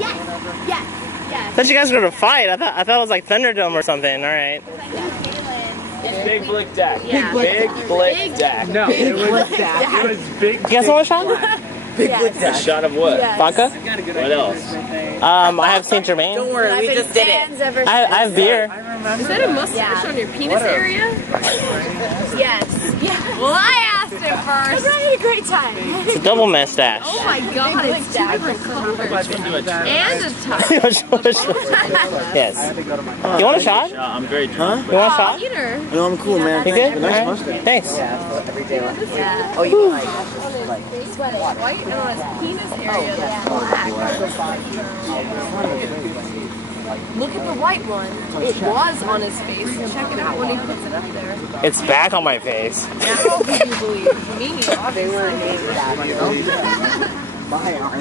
Yes. Yes. Yes. I thought you guys were gonna fight. I thought it was like Thunderdome or something. All right. Big Blick Dak. Yeah. Big Blick Dak. No, it was big. You guys want a shot? Big A shot of what? Yes. Vodka? What else? I have Saint Germain. Don't worry, we just did it. I have beer. Is that a mustache on your penis area? Yes. Yeah. Well, I asked it first. I had a great time. It's a double mustache. Oh my god, it's two different colors. And a tie. Yes. You want a shot? I'm very drunk. You want a shot? Peter. No, I'm cool, man. You good? Nice All right. mustache. Thanks. Yeah. Oh, you like Sweating. White and on his penis area. Look at the white one. It was on his face. Check it out when he puts it up there. It's back on my face. Now do you believe me? they were named that. My arm.